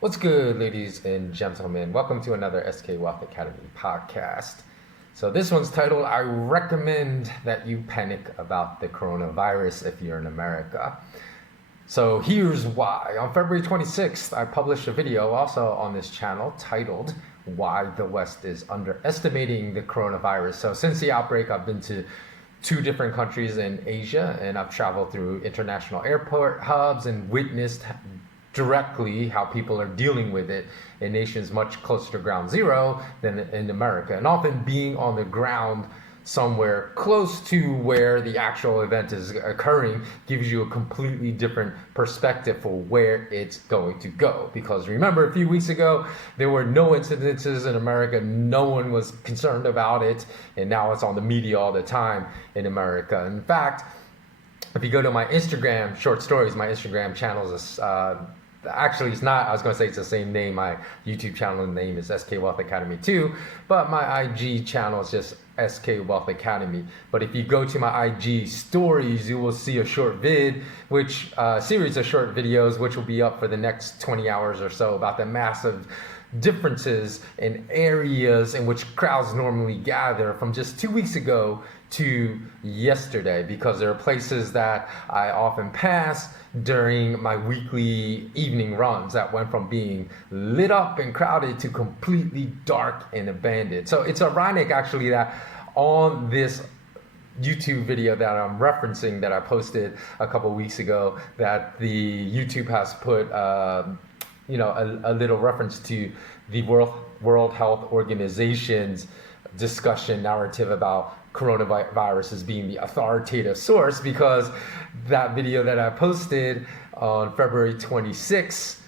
What's good, ladies and gentlemen? Welcome to another SK Wealth Academy podcast. So, this one's titled, I recommend that you panic about the coronavirus if you're in America. So, here's why. On February 26th, I published a video also on this channel titled, Why the West is Underestimating the Coronavirus. So, since the outbreak, I've been to two different countries in Asia, and I've traveled through international airport hubs and witnessed directly how people are dealing with it in nations much closer to ground zero than in America. And often being on the ground somewhere close to where the actual event is occurring gives you a completely different perspective for where it's going to go. Because remember, a few weeks ago, there were no incidences in America. No one was concerned about it. And now it's on the media all the time in America. In fact, if you go to my Instagram short stories, my Instagram channel is actually, it's not, I was going to say it's the same name. My YouTube channel name is SK Wealth Academy 2, but my IG channel is just SK Wealth Academy. But if you go to my IG stories, you will see a short vid, which series of short videos, which will be up for the next 20 hours or so about the massive differences in areas in which crowds normally gather from just 2 weeks ago to yesterday, because there are places that I often pass during my weekly evening runs that went from being lit up and crowded to completely dark and abandoned. So it's ironic actually that on this YouTube video that I'm referencing that I posted a couple weeks ago, that the YouTube has put a little reference to the World Health Organization's discussion narrative about coronavirus as being the authoritative source, because that video that I posted on February 26th,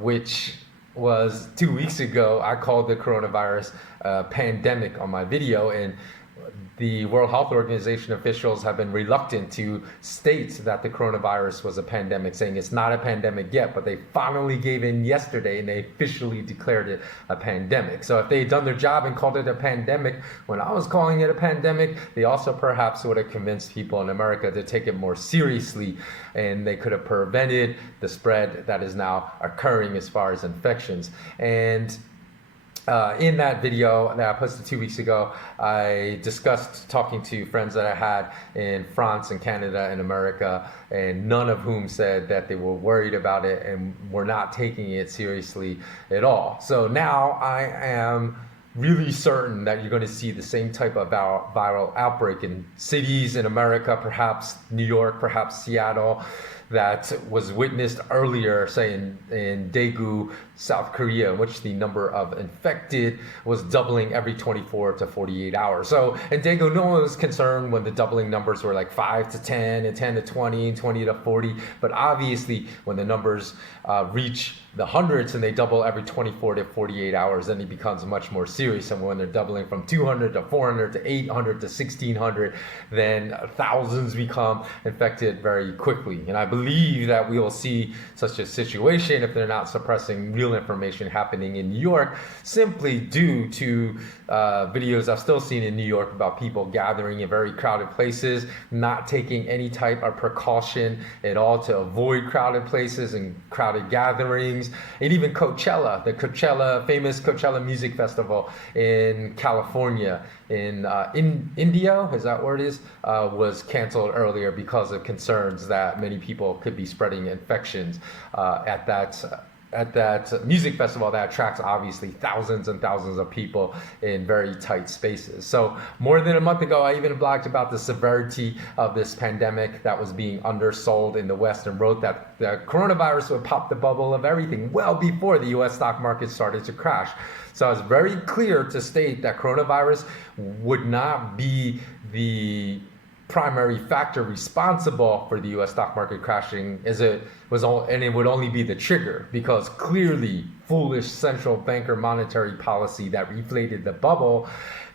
which was 2 weeks ago, I called the coronavirus pandemic on my video, and the World Health Organization officials have been reluctant to state that the coronavirus was a pandemic, saying it's not a pandemic yet, but they finally gave in yesterday and they officially declared it a pandemic. So if they had done their job and called it a pandemic when I was calling it a pandemic, they also perhaps would have convinced people in America to take it more seriously, and they could have prevented the spread that is now occurring as far as infections. And in that video that I posted 2 weeks ago, I discussed talking to friends that I had in France and Canada and America, and none of whom said that they were worried about it and were not taking it seriously at all. So now I am really certain that you're going to see the same type of viral outbreak in cities in America, perhaps New York, perhaps Seattle, that was witnessed earlier, say in Daegu, South Korea, in which the number of infected was doubling every 24 to 48 hours. So in Daegu, no one was concerned when the doubling numbers were like 5 to 10 and 10 to 20 and 20 to 40. But obviously, when the numbers reach the hundreds and they double every 24 to 48 hours, then it becomes much more serious. And when they're doubling from 200 to 400 to 800 to 1600, then thousands become infected very quickly. And I believe that we will see such a situation if they're not suppressing real information happening in New York, simply due to videos I've still seen in New York about people gathering in very crowded places, not taking any type of precaution at all to avoid crowded places and crowded gatherings. And even Coachella, the famous Coachella Music Festival in California, in India, is that where it is, was canceled earlier because of concerns that many people could be spreading infections at that music festival that attracts obviously thousands and thousands of people in very tight spaces. So more than a month ago, I even blogged about the severity of this pandemic that was being undersold in the West, and wrote that the coronavirus would pop the bubble of everything well before the US stock market started to crash. So I was very clear to state that coronavirus would not be the primary factor responsible for the US stock market crashing, as it was all, and it would only be the trigger, because clearly foolish central banker monetary policy that reflated the bubble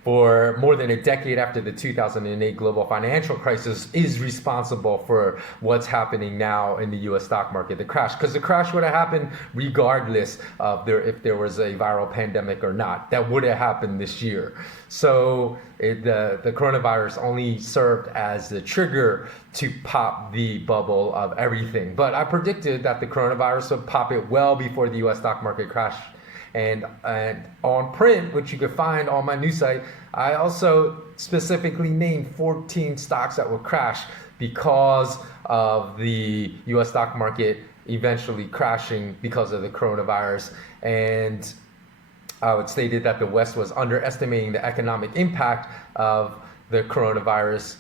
for more than a decade after the 2008 global financial crisis is responsible for what's happening now in the US stock market, the crash. Because the crash would have happened regardless of if there was a viral pandemic or not. That would have happened this year. So the coronavirus only served as the trigger to pop the bubble of everything. But I predicted that the coronavirus would pop it well before the U.S. stock market crashed. And on print, which you can find on my news site, I also specifically named 14 stocks that would crash because of the U.S. stock market eventually crashing because of the coronavirus. And I would stated that the West was underestimating the economic impact of the coronavirus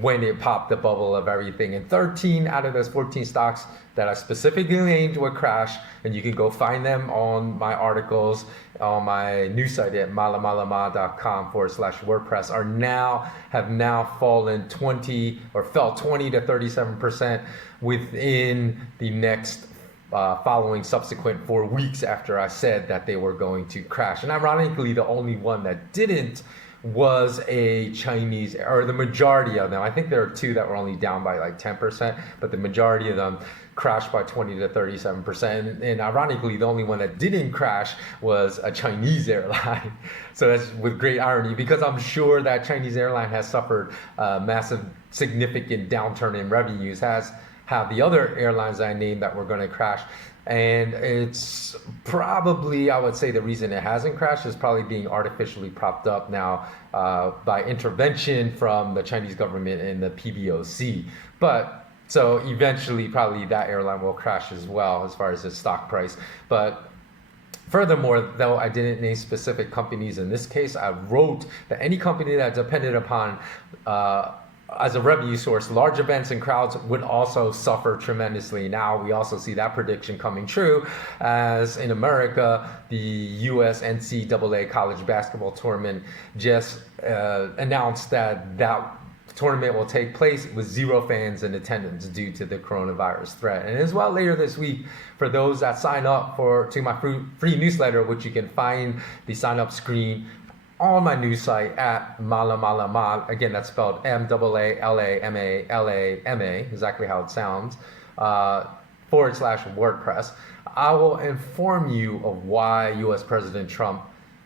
when it popped the bubble of everything. And 13 out of those 14 stocks that I specifically named would crash, and you can go find them on my articles on my news site at malamalama.com/WordPress have now fallen 20 or fell 20 to 37% within the next following subsequent 4 weeks after I said that they were going to crash. And ironically, the only one that didn't was a Chinese, or the majority of them. I think there are two that were only down by like 10%, but the majority of them crashed by 20 to 37%. And ironically, the only one that didn't crash was a Chinese airline. So that's with great irony, because I'm sure that Chinese airline has suffered a massive, significant downturn in revenues, have the other airlines I named that were going to crash. And it's probably, I would say, the reason it hasn't crashed is probably being artificially propped up now by intervention from the Chinese government and the PBOC. But so eventually, probably that airline will crash as well as far as its stock price. But furthermore, though I didn't name specific companies in this case, I wrote that any company that depended upon as a revenue source, large events and crowds would also suffer tremendously. Now we also see that prediction coming true, as in America, the US NCAA college basketball tournament just announced that tournament will take place with 0 fans in attendance due to the coronavirus threat. And as well, later this week, for those that sign up to my free newsletter, which you can find the sign up screen on my news site at malamalama, again, that's spelled MAALAMALAMA, exactly how it sounds, /WordPress. I will inform you of why U.S. President Trump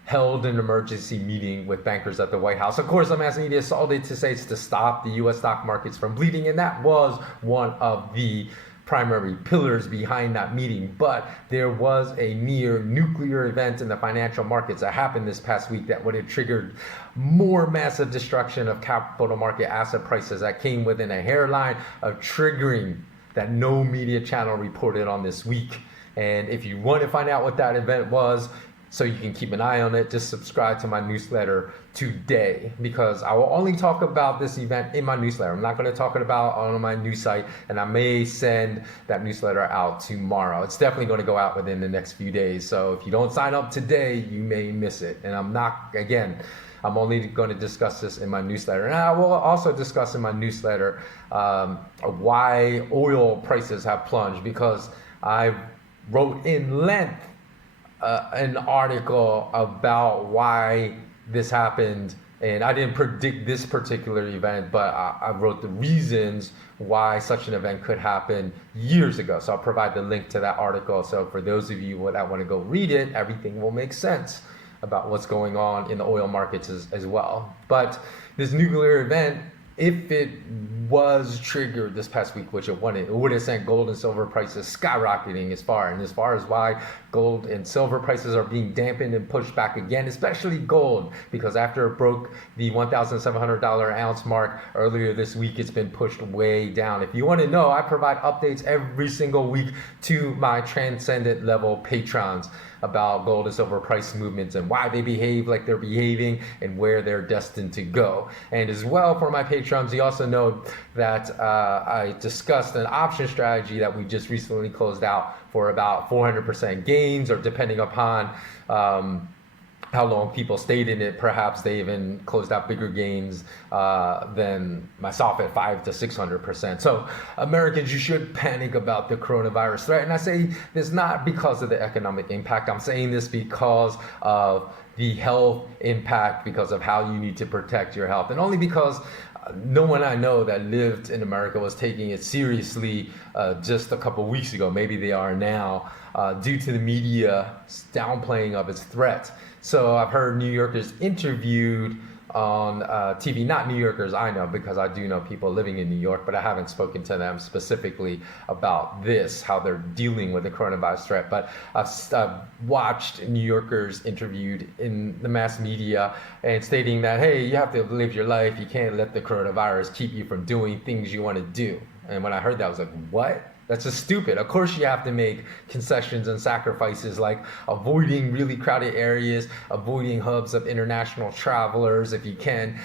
held an emergency meeting with bankers at the White House. Of course, I'm asking media all day to say it's to stop the U.S. stock markets from bleeding, and that was one of the primary pillars behind that meeting. But there was a near nuclear event in the financial markets that happened this past week that would have triggered more massive destruction of capital market asset prices that came within a hairline of triggering that no media channel reported on this week. And if you want to find out what that event was, so you can keep an eye on it, just subscribe to my newsletter today, because I will only talk about this event in my newsletter. I'm not going to talk about on my news site, and I may send that newsletter out tomorrow. It's definitely going to go out within the next few days. So if you don't sign up today, you may miss it. And I'm only going to discuss this in my newsletter. And I will also discuss in my newsletter why oil prices have plunged, because I wrote in length an article about why this happened. And I didn't predict this particular event, but I wrote the reasons why such an event could happen years ago. So I'll provide the link to that article. So for those of you that want to go read it, everything will make sense about what's going on in the oil markets as well. But this nuclear event, if it was triggered this past week, which it would have sent gold and silver prices skyrocketing as far as why gold and silver prices are being dampened and pushed back again, especially gold, because after it broke the $1,700 ounce mark earlier this week, it's been pushed way down. If you want to know, I provide updates every single week to my transcendent level patrons about gold and silver price movements and why they behave like they're behaving and where they're destined to go. And as well, for my patrons, you also know that I discussed an option strategy that we just recently closed out for about 400% gains, or depending upon how long people stayed in it, perhaps they even closed out bigger gains than myself at 500 to 600%. So Americans, you should panic about the coronavirus threat. And I say this not because of the economic impact. I'm saying this because of the health impact, because of how you need to protect your health. And only because no one I know that lived in America was taking it seriously just a couple weeks ago. Maybe they are now, due to the media downplaying of its threat. So I've heard New Yorkers interviewed on TV, not New Yorkers I know, because I do know people living in New York, but I haven't spoken to them specifically about this, how they're dealing with the coronavirus threat. But I've watched New Yorkers interviewed in the mass media and stating that, hey, you have to live your life. You can't let the coronavirus keep you from doing things you want to do. And when I heard that, I was like, what? That's just stupid. Of course you have to make concessions and sacrifices, like avoiding really crowded areas, avoiding hubs of international travelers if you can,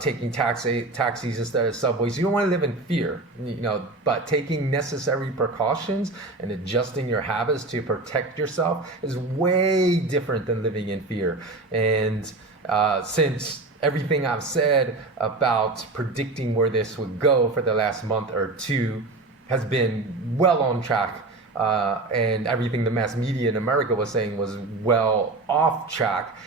taking taxis instead of subways. You don't want to live in fear, but taking necessary precautions and adjusting your habits to protect yourself is way different than living in fear. And since everything I've said about predicting where this would go for the last month or two has been well on track, and everything the mass media in America was saying was well off track,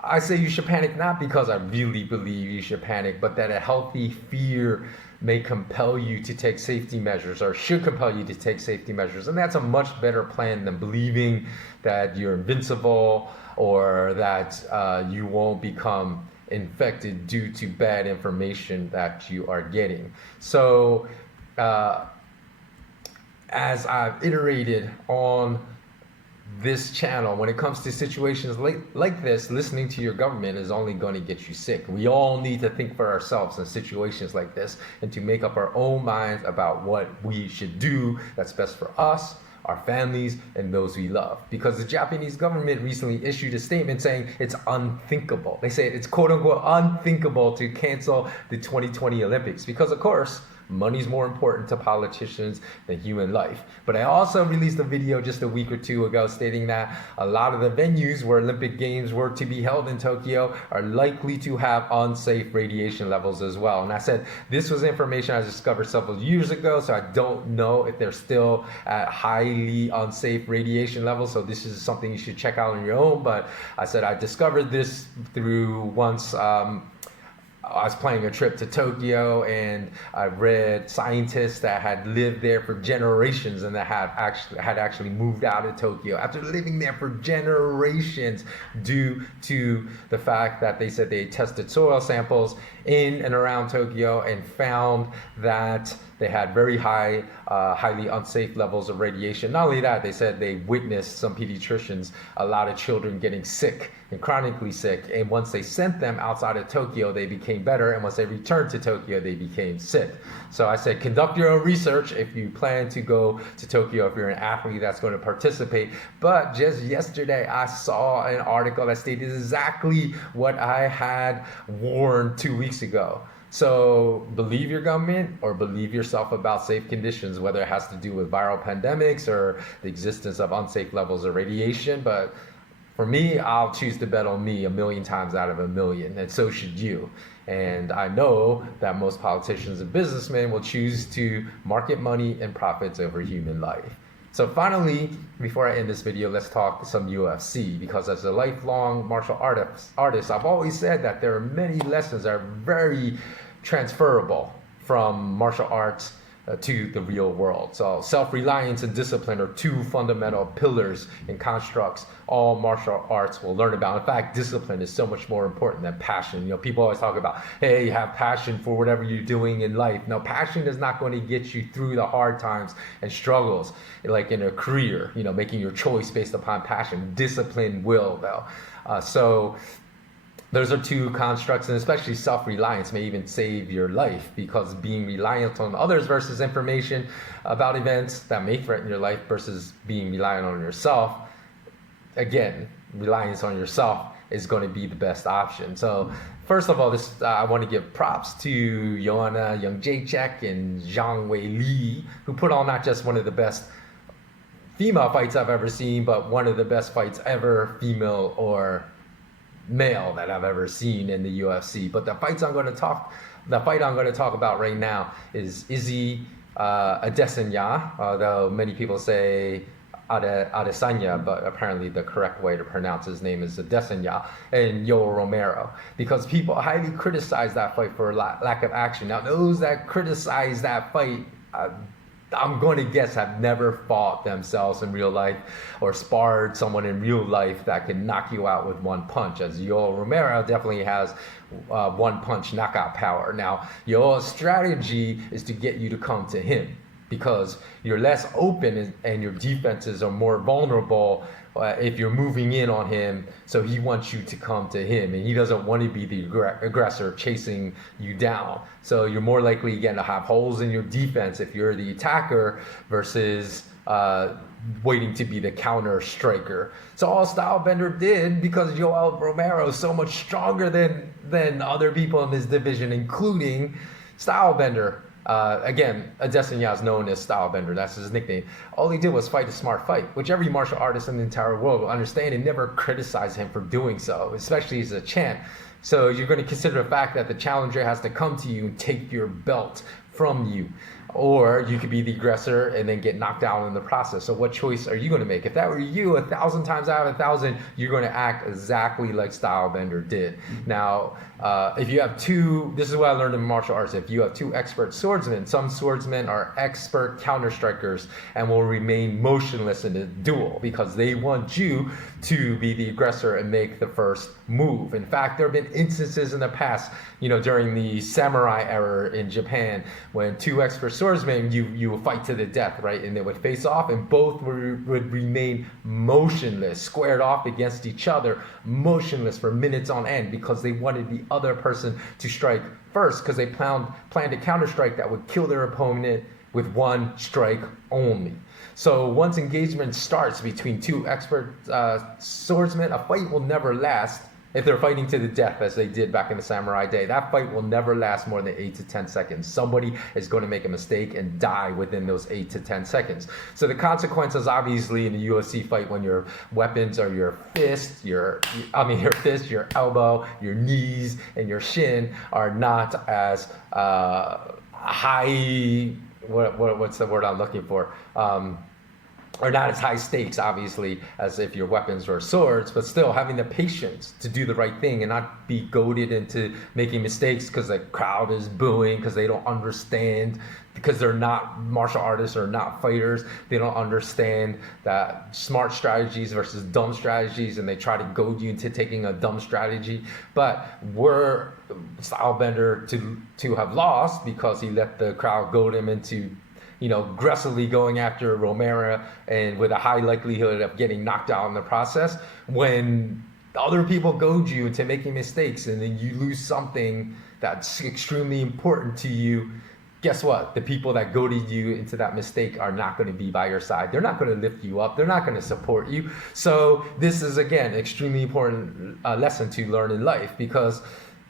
I say you should panic, not because I really believe you should panic, but that a healthy fear may compel you to take safety measures, or should compel you to take safety measures. And that's a much better plan than believing that you're invincible or that you won't become infected due to bad information that you are getting. So, as I've iterated on this channel, when it comes to situations like this, listening to your government is only going to get you sick. We all need to think for ourselves in situations like this and to make up our own minds about what we should do that's best for us, our families, and those we love. Because the Japanese government recently issued a statement saying it's unthinkable. They say it's quote unquote unthinkable to cancel the 2020 Olympics because, of course, money's more important to politicians than human life. But I also released a video just a week or two ago stating that a lot of the venues where Olympic Games were to be held in Tokyo are likely to have unsafe radiation levels as well. And I said this was information I discovered several years ago, so I don't know if they're still at highly unsafe radiation levels. So this is something you should check out on your own. But I said I discovered this through once I was planning a trip to Tokyo, and I read scientists that had lived there for generations and that had actually moved out of Tokyo after living there for generations due to the fact that they said they tested soil samples in and around Tokyo and found that they had very high, highly unsafe levels of radiation. Not only that, they said they witnessed some pediatricians, a lot of children getting sick and chronically sick. And once they sent them outside of Tokyo, they became better. And once they returned to Tokyo, they became sick. So I said, conduct your own research if you plan to go to Tokyo, if you're an athlete that's going to participate. But just yesterday, I saw an article that stated exactly what I had warned 2 weeks ago. So believe your government or believe yourself about safe conditions, whether it has to do with viral pandemics or the existence of unsafe levels of radiation. But for me, I'll choose to bet on me 1,000,000 times out of 1,000,000, and so should you. And I know that most politicians and businessmen will choose to market money and profits over human life. So finally, before I end this video, let's talk some UFC, because as a lifelong martial artist, I've always said that there are many lessons that are very transferable from martial arts to the real world. So self-reliance and discipline are two fundamental pillars and constructs all martial arts will learn about. In fact, discipline is so much more important than passion. People always talk about, hey, you have passion for whatever you're doing in life. No, passion is not going to get you through the hard times and struggles, like in a career, making your choice based upon passion. Discipline will, though. So those are two constructs, and especially self-reliance may even save your life, because being reliant on others versus information about events that may threaten your life versus being reliant on yourself, again, reliance on yourself is going to be the best option. So first of all, I want to give props to Joanna Jędrzejczyk and Zhang Wei Li, who put on not just one of the best female fights I've ever seen, but one of the best fights ever, female or male, that I've ever seen in the UFC. But the fight I'm going to talk about right now is Izzy Adesanya, although many people say Adesanya, but apparently the correct way to pronounce his name is Adesanya, and Yoel Romero, because people highly criticize that fight for lack of action. Now, those that criticize that fight, I'm going to guess, have never fought themselves in real life or sparred someone in real life that can knock you out with one punch, as Yoel Romero definitely has one punch knockout power. Now, Yoel's strategy is to get you to come to him, because you're less open and your defenses are more vulnerable if you're moving in on him. So he wants you to come to him, and he doesn't want to be the aggressor chasing you down. So you're more likely, again, to have holes in your defense if you're the attacker versus waiting to be the counter striker. So all Stylebender did, because Yoel Romero is so much stronger than other people in this division, including Stylebender. Again, Adesanya is known as Stylebender. That's his nickname. All he did was fight a smart fight, which every martial artist in the entire world will understand, and never criticize him for doing so, especially as a champ. So you're going to consider the fact that the challenger has to come to you and take your belt from you. Or you could be the aggressor and then get knocked down in the process. So what choice are you going to make? If that were you, 1,000 times out of 1,000, you're going to act exactly like Stylebender did. Now, if you have two, this is what I learned in martial arts. If you have two expert swordsmen, some swordsmen are expert counter strikers and will remain motionless in the duel because they want you to be the aggressor and make the first move. In fact, there have been instances in the past, during the samurai era in Japan, when two expert swordsmen, you would fight to the death, right? And they would face off, and both would remain motionless, squared off against each other, motionless for minutes on end, because they wanted the other person to strike first, because they planned a counter strike that would kill their opponent with one strike only. So once engagement starts between two expert swordsmen, a fight will never last. If they're fighting to the death, as they did back in the samurai day, that fight will never last more than 8 to 10 seconds. Somebody is going to make a mistake and die within those 8 to 10 seconds. So the consequences, obviously, in the UFC fight, when your weapons are your fist, your elbow, your knees, and your shin, are not as high. What's the word I'm looking for? Are not as high stakes, obviously, as if your weapons were swords, but still having the patience to do the right thing and not be goaded into making mistakes because the crowd is booing, because they don't understand, because they're not martial artists or not fighters. They don't understand that smart strategies versus dumb strategies, and they try to goad you into taking a dumb strategy. But we're Stylebender to have lost because he let the crowd goad him into aggressively going after Romero, and with a high likelihood of getting knocked out in the process. When other people goad you into making mistakes, and then you lose something that's extremely important to you, guess what? The people that goaded you into that mistake are not going to be by your side. They're not going to lift you up. They're not going to support you. So this is, again, extremely important lesson to learn in life, because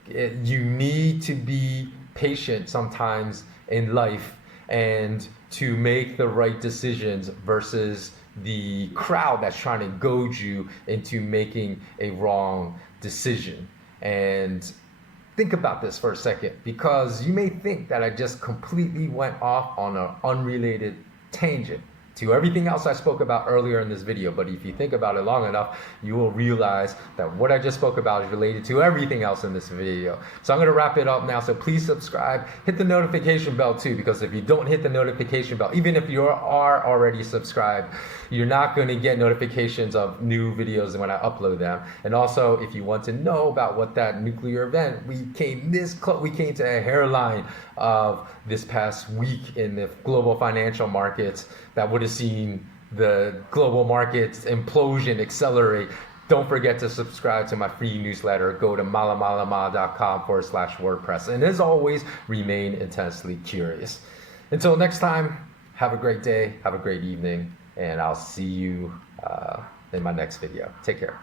you need to be patient sometimes in life and to make the right decisions versus the crowd that's trying to goad you into making a wrong decision. And think about this for a second, because you may think that I just completely went off on an unrelated tangent to everything else I spoke about earlier in this video. But if you think about it long enough, you will realize that what I just spoke about is related to everything else in this video. So I'm going to wrap it up now. So please subscribe, hit the notification bell too, because if you don't hit the notification bell, even if you are already subscribed, you're not going to get notifications of new videos when I upload them. And also, if you want to know about what that nuclear event, we came to a hairline of this past week in the global financial markets that would have seen the global markets implosion accelerate. Don't forget to subscribe to my free newsletter. Go to malamalama.com/WordPress. And as always, remain intensely curious. Until next time, have a great day, have a great evening, and I'll see you in my next video. Take care.